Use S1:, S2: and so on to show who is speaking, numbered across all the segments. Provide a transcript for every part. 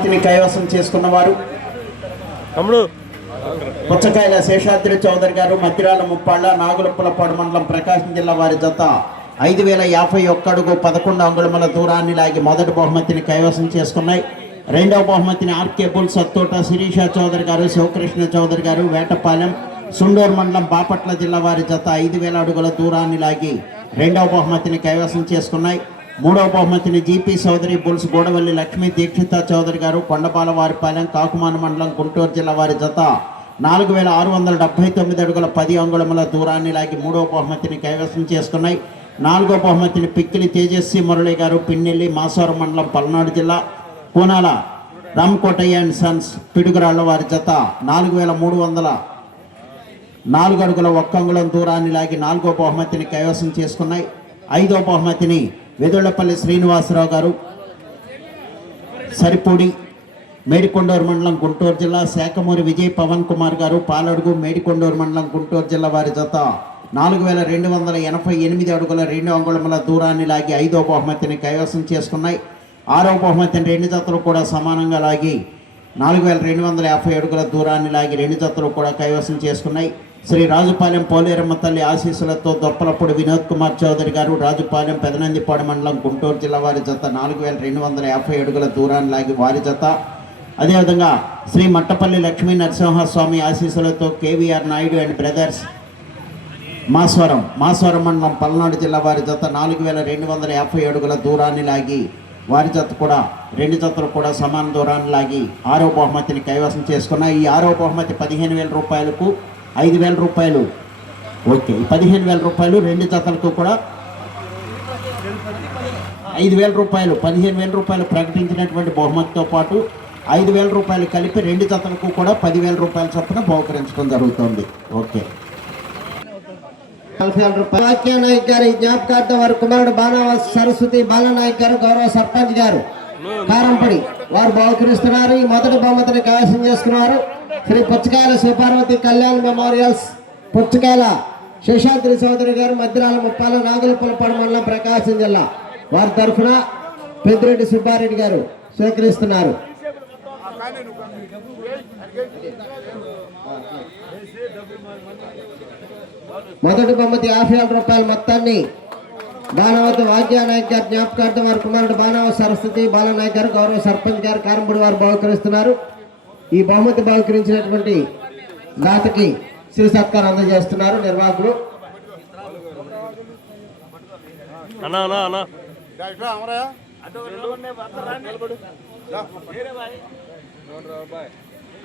S1: బహుమతిని కైవసం చేసుకున్న వారు.
S2: తమ్ముడు.
S1: పుచ్చకాయల శేషాద్రి చౌదరి గారు మద్దిరాల ముప్పాళ్ళ నాగులపులపాడు మండలం ప్రకాశం జిల్లా వారి జత ఐదు వేల యాభై ఒక్క అడుగు పదకొండు అంగుళముల దూరాన్ని లాగి మొదటి బహుమతిని కైవసం చేసుకున్నాయి. రెండవ బహుమతిని ఆర్కే బుల్ సత్తోట శిరీష చౌదరి గారు శివకృష్ణ చౌదరి గారు వేటపాలెం సుండూరు మండలం బాపట్ల జిల్లా వారి జత ఐదు వేల అడుగుల దూరాన్ని లాగి రెండవ బహుమతిని కైవసం చేసుకున్నాయి. మూడవ బహుమతిని జీపీ చౌదరి బుల్స్ గోడవల్లి లక్ష్మీ దీక్షిత చౌదరి గారు కొండపాల వారిపాలెం కాకుమాన మండలం గుంటూరు జిల్లా వారి జత నాలుగు వేల ఆరు వందల డెబ్బై తొమ్మిది అడుగుల పది అంగుళముల దూరాన్ని లాగి మూడవ బహుమతిని కైవసం చేసుకున్నాయి. నాలుగో బహుమతిని పిక్కిలి తేజస్వి మురళి గారు పిన్నెల్లి మాసవరం మండలం పల్నాడు జిల్లా కోనాల రామ్కోటయ్య అండ్ సన్స్ పిడుగురాళ్ళ వారి జత నాలుగు వేల మూడు వందల నాలుగు అడుగుల ఒక్క అంగుళం దూరాన్ని లాగి నాలుగో బహుమతిని కైవసం చేసుకున్నాయి. ఐదో బహుమతిని వెదుళ్ళపల్లి శ్రీనివాసరావు గారు సరిపూడి మేడికొండూరు మండలం గుంటూరు జిల్లా శాఖమూరి విజయ్ పవన్ కుమార్ గారు పాలడుగు మేడికొండూరు మండలం గుంటూరు జిల్లా వారి జత నాలుగు వేల రెండు వందల ఎనభై ఎనిమిది అడుగుల రెండు అంగుళముల దూరాన్ని లాగి ఐదో బహుమతిని కైవసం చేసుకున్నాయి. ఆరో బహుమతిని రెండు జతలు కూడా సమానంగా లాగి నాలుగు వేల రెండు వందల యాభై అడుగుల దూరాన్ని లాగి రెండు జతలు కూడా కైవసం చేసుకున్నాయి. శ్రీ రాజుపాలెం పోలేరమ్మ తల్లి ఆశీస్సులతో దొప్పలప్పుడు వినోద్ కుమార్ చౌదరి గారు రాజుపాలెం పెదనందిపాడు మండలం గుంటూరు జిల్లా వారి జత నాలుగు వేల రెండు వందల యాభై అడుగుల దూరాన్ని లాగి వారి జత. అదేవిధంగా శ్రీ మట్టపల్లి లక్ష్మీ నరసింహస్వామి ఆశీస్సులతో KVR Naidu and brothers Maswaram Maswaram మండలం పల్నాడు జిల్లా వారి జత నాలుగు వేల రెండు వందల యాభై అడుగుల దూరాన్ని లాగి వారి జత కూడా రెండు జతలు కూడా సమాన దూరాన్ని లాగి ఆరో బహుమతిని కైవసం చేసుకున్న ఈ ఆరో బహుమతి పదిహేను వేల రూపాయలకు ఐదు వేల రూపాయలు. ఓకే పదిహేను వేల రూపాయలు రెండు జతలకు కూడా ఐదు వేల రూపాయలు పదిహేను వేల రూపాయలు ప్రకటించినటువంటి బహుమతితో పాటు ఐదు వేల రూపాయలు కలిపి రెండు జతలకు కూడా పదివేల రూపాయల చొప్పున బహుకరించడం జరుగుతుంది. ఓకే. రూపాయలు.
S3: వాక్య నాయక్ గారి జ్ఞాపకార్థం వారి కుమారుడు బాణావ సరస్వతి బాలనాయక్ గారు గౌరవ సర్పంచ్ గారు. కారంపడి వారు బహుకరిస్తున్నారు. ఈ మొదటి బహుమతిని కైవసం చేసుకున్నారు. శ్రీ పుచ్చకాయల శివపార్వతి కళ్యాణ్ మెమోరియల్స్ పుచ్చకాయల శేషాద్రి చౌదరి గారు మధ్యరాల ముప్పాల నాగులపల్లిపాడు మండలం ప్రకాశం జిల్లా. వారి తరఫున పెద్దిరెడ్డి సుబ్బారెడ్డి గారు స్వీకరిస్తున్నారు మొదటి బహుమతి యాభై రూపాయల మొత్తాన్ని బాణవతి వాద్య నాయక్ గారి జ్ఞాపకార్థం వారి కుమారుడు బాణవ సరస్వతి బాలనాయక్ గారు గౌరవ సర్పంచ్ గారు కారంపూడి వారు బహుకరిస్తున్నారు. ఈ బహుమతి బహుకరించినటువంటి దాతకి శ్రీ సత్కారం అందజేస్తున్నారు నిర్వాహకులు.
S2: అన్నా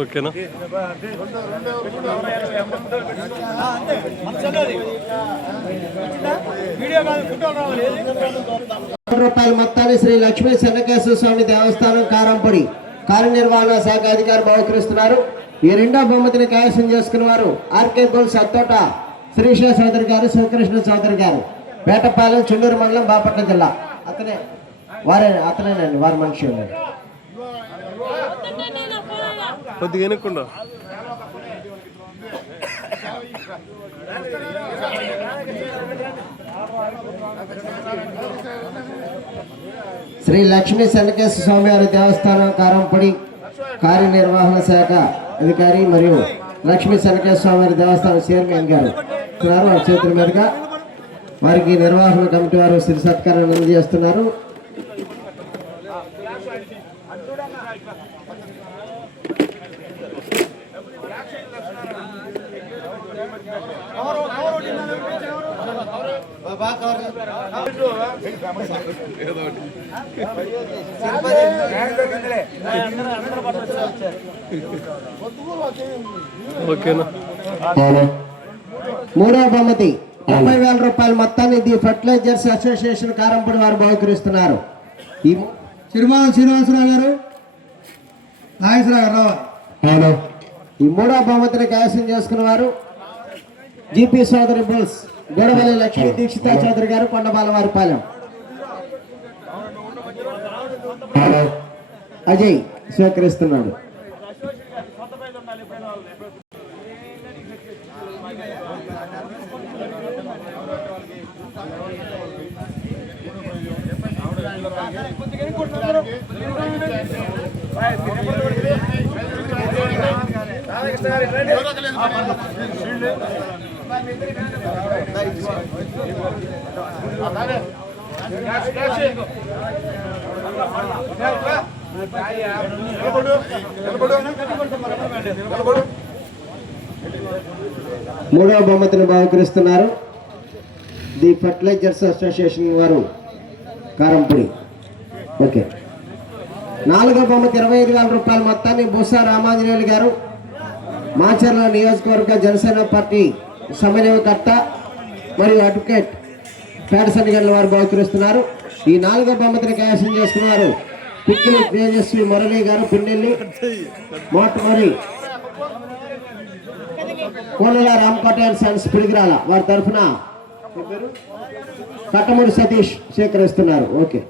S2: ఓకేనా?
S3: రూపాయల మొత్తాన్ని శ్రీ లక్ష్మీ చెన్నకేశ్వర స్వామి దేవస్థానం కారంపడి కార్యనిర్వహణ శాఖ అధికారి బహుకరిస్తున్నారు. ఈ రెండో బహుమతిని కైవసం చేసుకున్న వారు ఆర్కే గోల్ సత్తోట శ్రీశైల చౌదరి గారు శివకృష్ణ చౌదరి గారు. వేటపాలెం చుండూరు మండలం బాపట్ల జిల్లా. అతనే వారే అతనేనండి వారి మనిషి. ఉన్నారు
S2: కొద్దిగా వెనక్కుండా.
S3: శ్రీ లక్ష్మీ శనకేశ్వర స్వామి వారి దేవస్థానం కారంపడి కార్యనిర్వహణ శాఖ అధికారి మరియు లక్ష్మీ శనకేశ్వర స్వామి వారి దేవస్థానం చైర్మన్ గారు. చేతుల మీదుగా వారికి నిర్వహణ కమిటీ వారు శ్రీ సత్కారం అందజేస్తున్నారు.
S2: ఓకేనా?
S3: మూడవ బహుమతి. ముప్పై వేల రూపాయల మొత్తాన్ని ది ఫర్టిలైజర్స్ అసోసియేషన్ కారంపడి వారు బహుకరిస్తున్నారు. ఈ
S4: చిరుమాల శ్రీనివాసరావు గారు నాగేశ్వరరావు గారు రావాలి
S3: హలో. ఈ మూడో బహుమతిని కైవసం చేసుకున్న వారు జీపీ సోదరి బుల్స్ గొడవల్లి లక్ష్మీ దీక్షిత చౌదరి గారు కొండబాలవారి పాలెం. అజయ్ స్వీకరిస్తున్నాడు. మూడవ బహుమతిని బహుకరిస్తున్నారు ది ఫర్టిలైజర్స్ అసోసియేషన్ వారు కారంపూడి. ఓకే. నాలుగో బహుమతి ఇరవై ఐదు వేల రూపాయల మొత్తాన్ని బుసా రామాంజనేయులు గారు మాచర్ల నియోజకవర్గ జనసేన పార్టీ సమన్వయకర్త మరియు అడ్వకేట్ పేడసండి గంటల వారు బహుకరిస్తున్నారు. ఈ నాలుగో బహుమతిని కైవసం చేసుకున్నారు. పిక్కిలి తేజస్వి మురళి గారు పిన్నెల్లి మోటమరి కోనల రామకోట అండ్ సన్స్ పిడిగిరాల వారి తరఫున కట్టమూడి సతీష్ స్వీకరిస్తున్నారు ఓకే.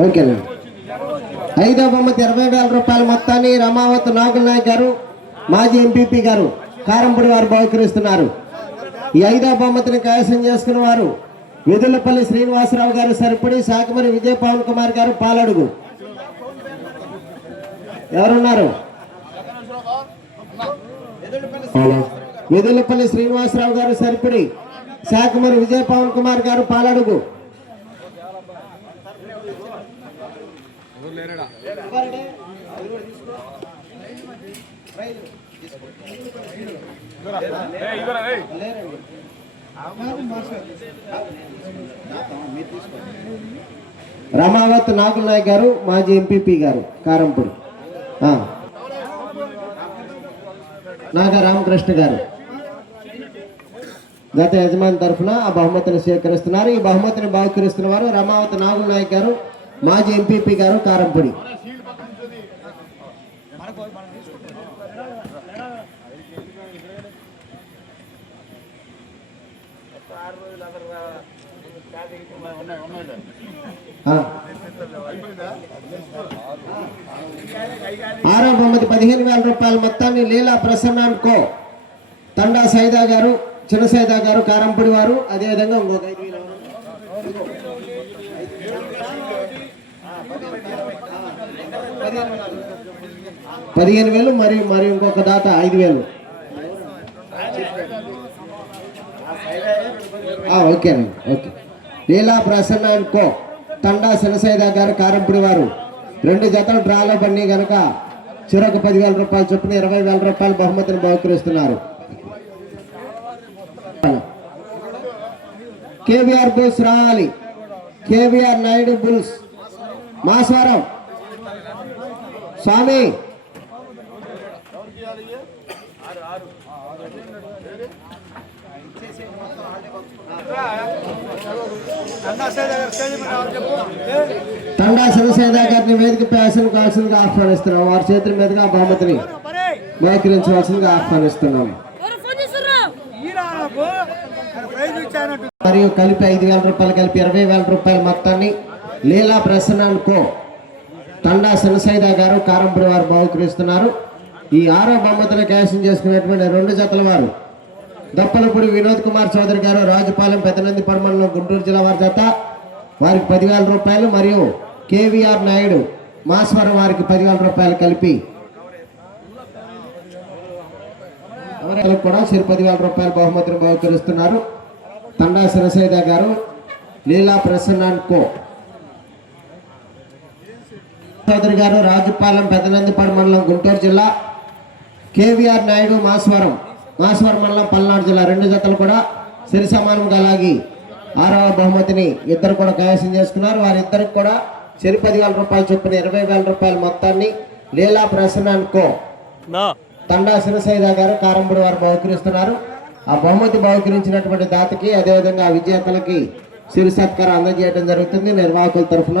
S3: ఓకేనా ఐదో బొమ్మతి ఇరవై వేల రూపాయల మొత్తాన్ని రమావత్ నాగుల్ నాయక్ గారు మాజీ ఎంపీపీ గారు కారంపూడి వారు బహుకరిస్తున్నారు. ఈ ఐదో బొమ్మతిని కైవసం చేసుకున్న వారు వెదులపల్లి శ్రీనివాసరావు గారు సరిపడి శాఖమరి విజయ్ పవన్ కుమార్ గారు పాలడుగు. ఎవరున్నారు? వెదులపల్లి శ్రీనివాసరావు గారు సరిపడి శాఖమరి విజయ్ పవన్ కుమార్ గారు పాలడుగు. రమావత్ నాగుల్ నాయక్ గారు మాజీ ఎంపీపీ గారు కారంపూడి ఆ. నాగ రామకృష్ణ గారు. గత యజమాని తరఫున ఆ బహుమతిని స్వీకరిస్తున్నారు. ఈ బహుమతిని బహుకరిస్తున్న వారు రమావత్ నాగుల్ నాయక్ గారు. మాజీ ఎంపీపీ గారు కారంపూడి. ఆరో బహుమతి పదిహేను వేల రూపాయల మొత్తాన్ని లీలా ప్రసన్నాన్ కో. తండా సైదా గారు చిన్న సైదా గారు కారంపూడి వారు. అదేవిధంగా ఇంకొక ఐదు వేలు ఎవరు? పదిహేను వేలు మరియు మరి ఇంకొక దాత ఐదు వేలు. ఓకేనండి okay Leela Prasanna and co Thanda Sanasaida garu Karampudi వారు. రెండు జతలు డ్రాలో పడి గనక చిరొక పదివేల రూపాయలు చొప్పున ఇరవై వేల రూపాయలు బహుమతిని బహుకరిస్తున్నారు. కేవీఆర్ బుల్స్ రావాలి. KVR Naidu bulls. మాస్వరం. Swamy. Thanda Sivasena గారిని వేదిక పేసను కావాల్సిందిగా ఆహ్వానిస్తున్నాం. వారి చేతుల మీదుగా బహుమతిని బహుకరించవలసిందిగా ఆహ్వానిస్తున్నాం. మరియు కలిపి ఐదు వేల రూపాయలు కలిపి ఇరవై వేల రూపాయల మొత్తాన్ని లీలా ప్రసన్న కో తండా సినసైదా గారు కారంపురి వారు బహుకరిస్తున్నారు. ఈ ఆరో బహుమతులు క్యాషన్ చేసుకునేటువంటి రెండు జతల వారు. దప్పలపూడి వినోద్ కుమార్ చౌదరి గారు రాజుపాలెం పెద్దనంది పరమల్లో గుంటూరు జిల్లా వారి జత. వారికి పదివేల రూపాయలు మరియు కేవీఆర్ నాయుడు మాస్వరం వారికి పదివేల రూపాయలు కలిపి ఎవరైనా కూడా సిరి పదివేల రూపాయల బహుమతిని బహుకరిస్తున్నారు. Thanda Sirasaida garu Leela Prasanna and co. Chowdary garu Rajupalem Pedanandipadu మండలం గుంటూరు జిల్లా కేవీఆర్ నాయుడు మాస్వరం మాస్వరం మండలం పల్నాడు జిల్లా. రెండు జతలు కూడా సిరి సమానంగా లాగి ఆరవ బహుమతిని ఇద్దరు కూడా కైవసం చేసుకున్నారు. వారిద్దరికి కూడా చెరి పదివేల రూపాయలు చొప్పున ఇరవై వేల రూపాయల మొత్తాన్ని లీలా ప్రసన్న కో తండా శిరసైద గారు కారంపూడి వారు బహుకరిస్తున్నారు. ఆ బహుమతి బహుకరించినటువంటి దాతకి అదేవిధంగా ఆ విజేతలకి సిరి సత్కారం అందజేయడం జరుగుతుంది. నిర్వాహకుల తరఫున